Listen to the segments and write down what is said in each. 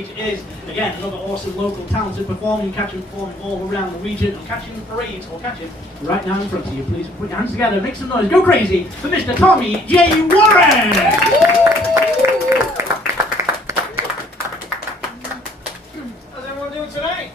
Is, again, another awesome local talented performing, catching performing all around the region and catching parades or catching right now in front of you. Please put your hands together, make some noise, go crazy for Mr. Tommy J. Warren! How's everyone doing tonight?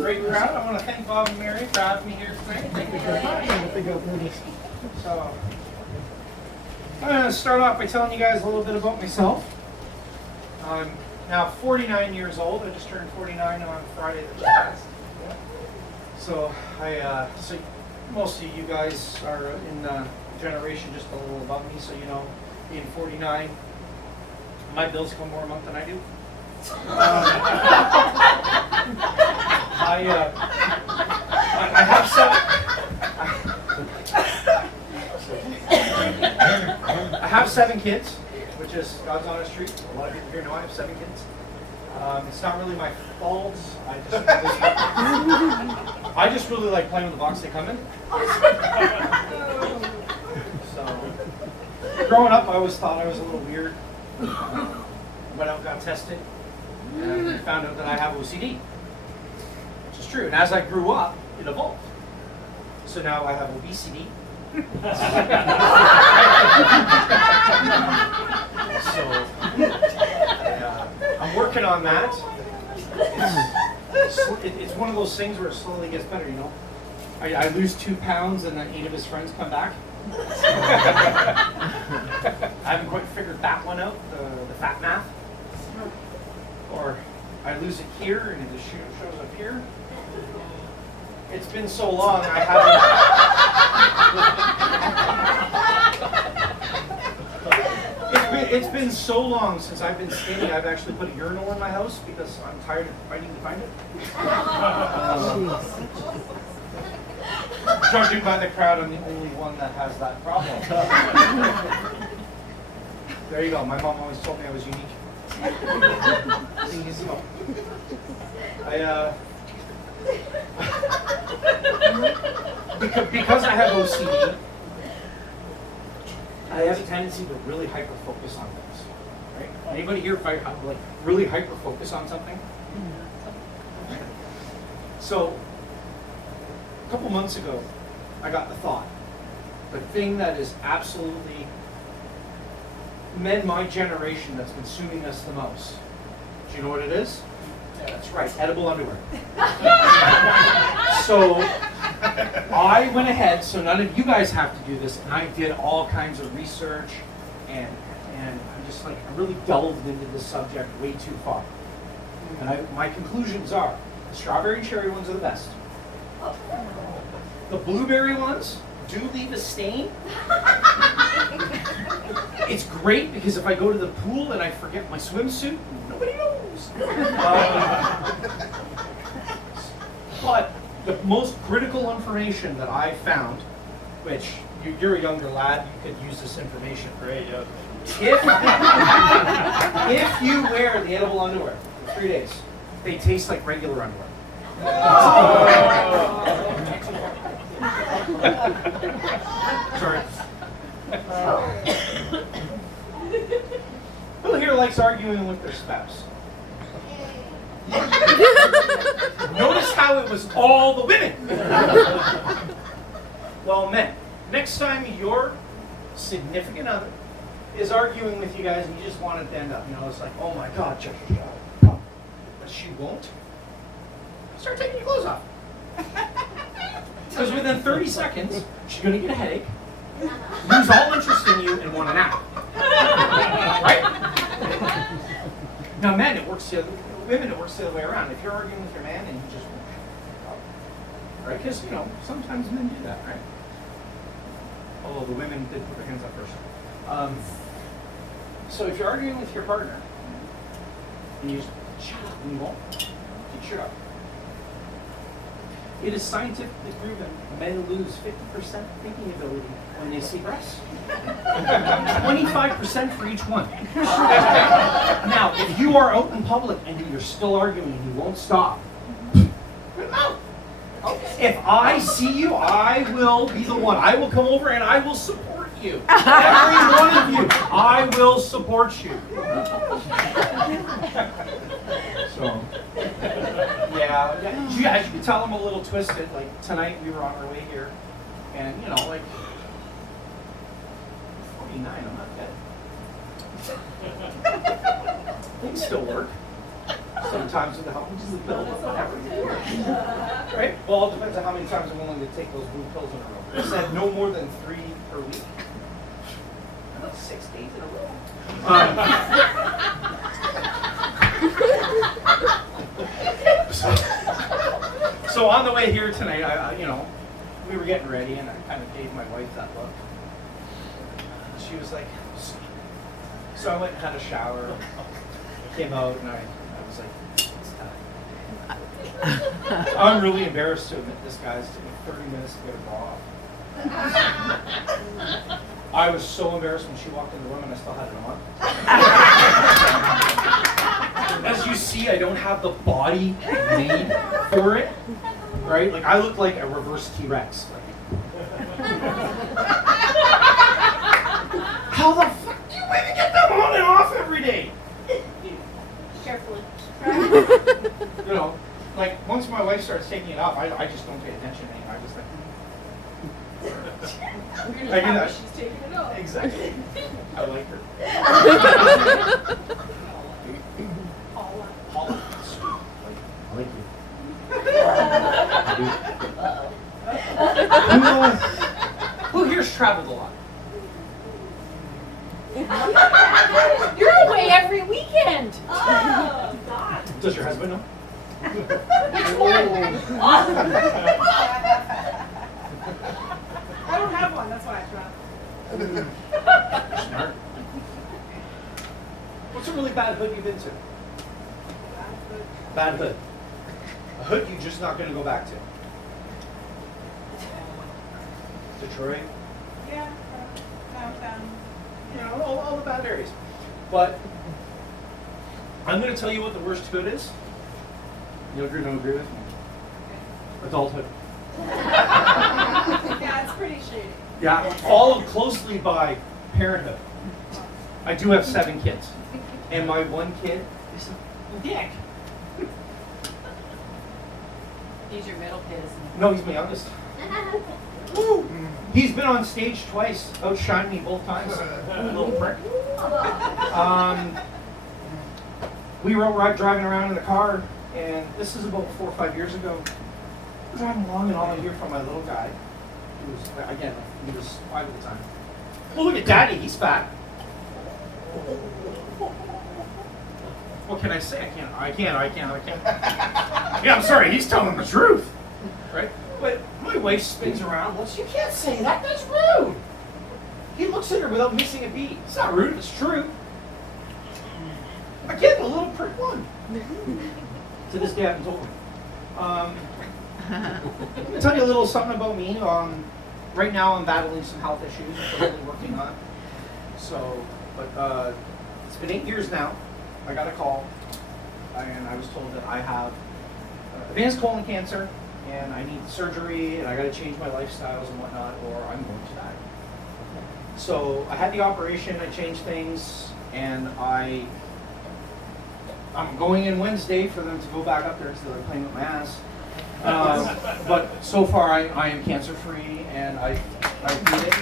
Great crowd. I want to thank Bob and Mary for having me here tonight. Thank you very much. So, I'm going to start off by telling you guys a little bit about myself. I'm now 49 years old. I just turned 49 on Friday the 10th. So so most of you guys are in the generation just a little above me. So you know, being 49, my bills come more a month than I do. I have I have 7 kids, which is God's honest truth. A lot of people here know I have 7 kids. It's not really my fault. I just really like playing with the box they come in. So, growing up, I always thought I was a little weird. Went out, got tested, and found out that I have OCD, which is true. And as I grew up, it evolved. So now I have obesity. So I'm working on that. It's one of those things where it slowly gets better, you know. I lose 2 pounds and then 8 of his friends come back. I haven't quite figured that one out, the fat math. Or I lose it here and it just shows up here. It's been so long I haven't. It's been so long since I've been skinny. I've actually put a urinal in my house because I'm tired of fighting to find it. Judging by the crowd, I'm the only one that has that problem. There you go. My mom always told me I was unique. So, because I have OCD, I have a tendency to really hyper-focus on things. Right? Anybody here really hyper-focus on something? So, a couple months ago, I got the thought. The thing that is absolutely my generation that's consuming us the most. Do you know what it is? Yeah, that's right, edible underwear. So I went ahead, so none of you guys have to do this, and I did all kinds of research, and I'm just like, I really delved into this subject way too far. And my conclusions are, the strawberry and cherry ones are the best. The blueberry ones do leave a stain. It's great because if I go to the pool and I forget my swimsuit, nobody knows. But the most critical information that I found, which you're a younger lad, you could use this information. Great, yeah. If you wear the edible underwear for 3 days, they taste like regular underwear. Sorry. Who here likes arguing with their spouse? Notice how it was all the women. Well, men, next time your significant other is arguing with you guys and you just want it to end up, you know, it's like, oh my God, check it out. But she won't. Start taking your clothes off. Because within 30 seconds, she's going to get a headache, lose all interest in you, and want a nap. Right? Now, men, it works the other way. Women, it works the other way around. If you're arguing with your man and you just won't shut up, right? Because, you know, sometimes men do that, right? Although the women did put their hands up first. So if you're arguing with your partner, and you just shut up, and you won't, you shut up. It is scientifically proven men lose 50% thinking ability when they see breasts. 25% for each one. Now, if you are out in public and you're still arguing and you won't stop, if I see you, I will be the one. I will come over and I will support you. Every one of you. I will support you. So, yeah, you can tell I'm a little twisted. Like tonight we were on our way here, and you know, like 49, I'm not dead. Things still work. Sometimes with the help of the pill, but whatever. Right? Well, it depends on how many times I'm willing to take those blue pills in a row. I said no more than 3 per week. About 6 days in a row. So on the way here tonight, we were getting ready, and I kind of gave my wife that look. She was like, so I went and had a shower, came out, and I was like, it's time. I'm really embarrassed to admit this, guys. It took me 30 minutes to get a bra off. I was so embarrassed when she walked in the room and I still had it on. As you see, I don't have the body made for it, right? Like I look like a reverse T-Rex. How the fuck do you even get them on and off every day? Carefully. You know, like once my wife starts taking it off, I just don't pay attention anymore. I just like. We're gonna find out she's taking it off. Exactly. I like her. Paula. I like you. Who here's traveled a lot? You're away every weekend. Oh, God. Does your husband know? Which one? I don't have one. That's why I travel. Smart. What's a really bad hood you've been to? Bad hood. A hood you're just not going to go back to. Detroit. Yeah, downtown. You know, all the bad areas. But I'm going to tell you what the worst hood is. You're going to agree with me. Adulthood. Yeah, it's pretty shady. Yeah, followed closely by parenthood. I do have 7 kids. And my one kid is a dick. He's your middle kid, isn't he? No, he's my youngest. Woo! He's been on stage twice, outshined me both times. Little prick. We were driving around in the car, and this is about 4 or 5 years ago. We're driving along, and all I hear from my little guy, who was, again, he was 5 at the time. Well, look at Daddy, he's fat. What can I say? I can't. Yeah, I'm sorry, he's telling the truth. Right? But my wife spins around. Well, you can't say that. That's rude. He looks at her without missing a beat. It's not rude. It's true. Again, the little prick one. To this day, I haven't told him. Let me tell you a little something about me. Right now, I'm battling some health issues I'm really working on. So, but it's been 8 years now. I got a call, and I was told that I have advanced colon cancer, and I need surgery, and I got to change my lifestyles and whatnot, or I'm going to die. So I had the operation, I changed things, and I'm going in Wednesday for them to go back up there because they're playing with my ass. But so far I am cancer free, and I beat it.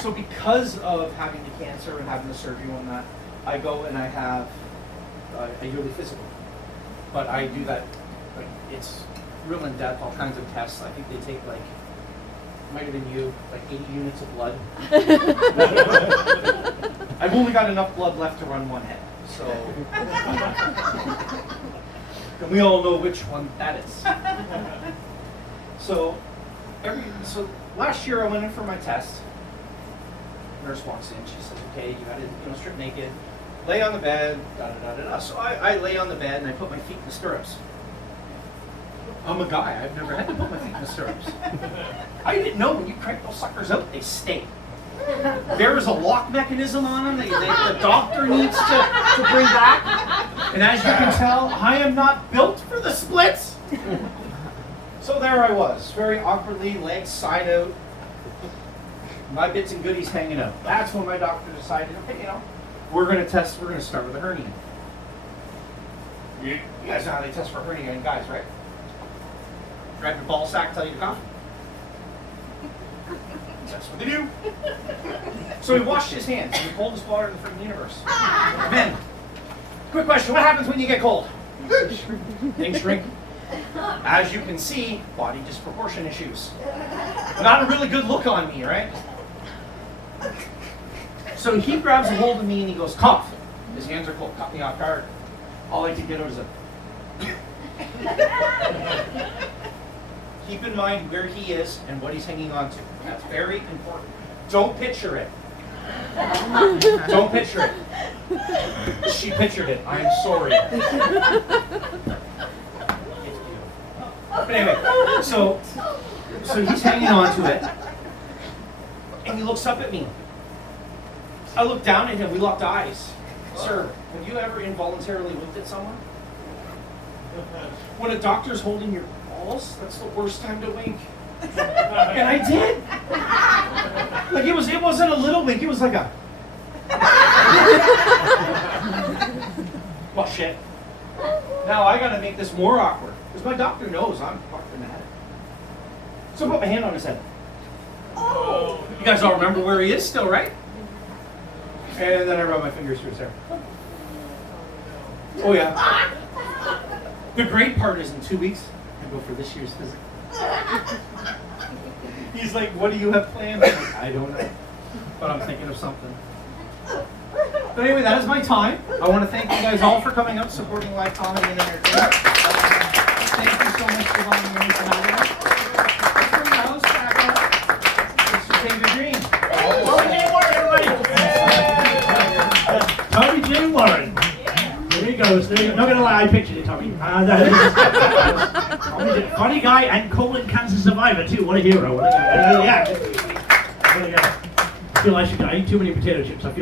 So because of having the cancer and having the surgery and that, I go and I have a yearly physical. But I do that, like, it's real in depth, all kinds of tests. I think they take might have been you, 80 units of blood. I've only got enough blood left to run one head, so. And we all know which one that is. So last year I went in for my test. Nurse walks in, she says, okay, you gotta strip naked, lay on the bed, da-da-da-da-da. So I lay on the bed and I put my feet in the stirrups. I'm a guy, I've never had to put my feet in the stirrups. I didn't know when you crank those suckers out, they stay. There is a lock mechanism on them that the doctor needs to bring back. And as you can tell, I am not built for the splits. So there I was, very awkwardly, legs side out, my bits and goodies hanging out. That's when my doctor decided, okay, you know, we're going to start with a hernia. You guys know how they test for hernia in guys, right? Grab your ball sack, tell you to come. That's what they do. So he washed his hands in the coldest water in the freaking universe. Ben, quick question, what happens when you get cold? Things shrink. As you can see, body disproportion issues. Not a really good look on me, right? So he grabs a hold of me and he goes, cough. His hands are cold, caught me off guard. All I could get out is a... Keep in mind where he is and what he's hanging on to. That's very important. Don't picture it. Don't picture it. She pictured it. I'm sorry. But anyway, so he's hanging on to it, and he looks up at me. I look down at him. We locked eyes. Sir, have you ever involuntarily looked at someone? When a doctor's holding your balls, that's the worst time to wink. And I did. Like it wasn't a little wink. It was like a. Well, shit. Now I gotta make this more awkward. Because my doctor knows I'm fucking mad. So I put my hand on his head. Oh! You guys all remember where he is still, right? And then I rub my fingers through his hair. Oh yeah. The great part is in 2 weeks, I go for this year's physical. He's like, what do you have planned? I'm like, I don't know. But I'm thinking of something. But anyway, that is my time. I want to thank you guys all for coming out, supporting live comedy and entertainment. Thank you so much for volunteering for having us. Let's bring the house back up. Mr. David Green. Tommy J. Warren. There he goes. There you go. Not gonna lie, I pictured it, Tommy. Tommy's a funny guy and colon cancer survivor too. What a hero. What a guy. Yeah. What a guy. I feel I eat too many potato chips. I feel